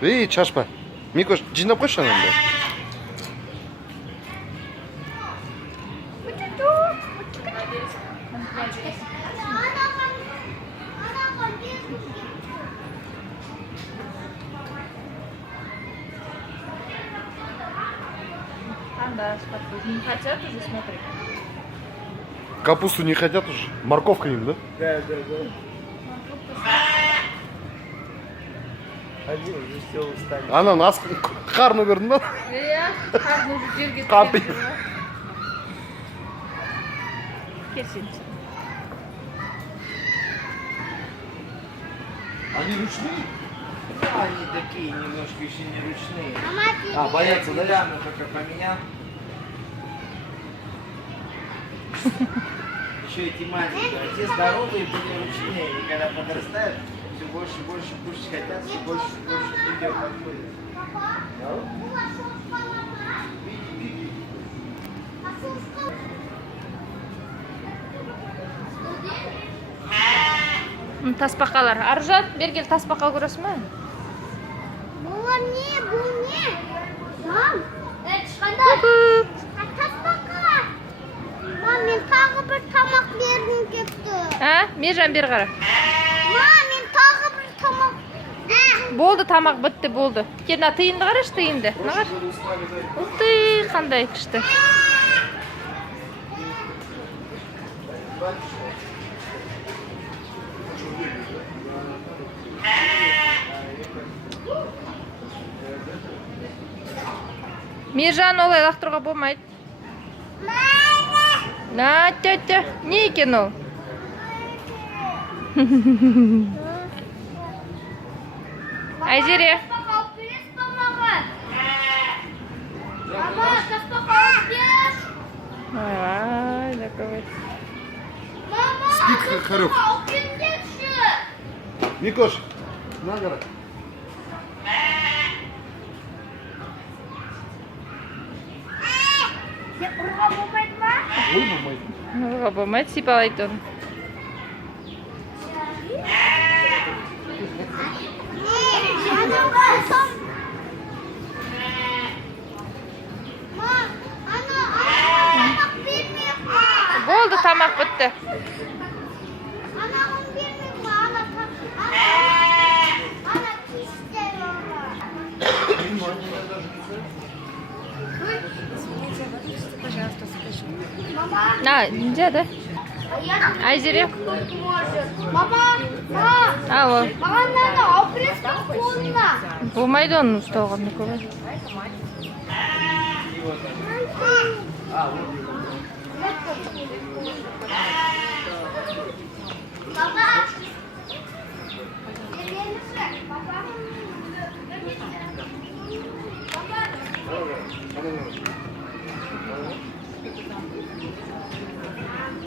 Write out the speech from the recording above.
Ей, шашпа. Микош, жинап қойшы анандай. Да, не хотят уже смотреть. Капусту не хотят уже. Морковка им, да? Да. Они уже все устали. Ананас, қарны көрдің ба? Иә, қарны уже жерге Қапи. Келсін. Они ручные? Да, они такие немножко еще не ручные. Боятся, да? Яму только поменял. Еще эти маленькие, а те здоровые были ручные. И когда подрастают, все больше и больше кушать хотят, все больше и больше людей подходит. Тасбақалар. Аржан, бергел тасбақа көресің ме? Бұл не? Мам, ешқандай. Тасбақа. Мам, мен тағы бір тамақ бергім кепті. Мержан бер қара. Мам, мен тағы бір тамақ. Болды, тамақ бітті, болды. Кена тиынды қараш, тиынды. Нағаш? Ұлты, қандай күшті. Мержан олай лақтыруға болмайды. На, тетя, не екен ол? Айзере. Тасбақа алып бересіз ба маған? Мама, тасбақа алып берші. Ай, такой. Мама, Спит хорек. тасбақа алып беріңдерші. Микош, на гора. Деп ұруға болмайды ма? Ой, болмайды. Болмайды, сипалайды оны. Болды, тамақ бітті. Анағын бермек ма? Ана киістер Мама, На, нельзя, да? Айзере. мама, Ало. маған мынаны алып бересіз ба қолына? Болмайды оны ұстауға, не көреді. А, вот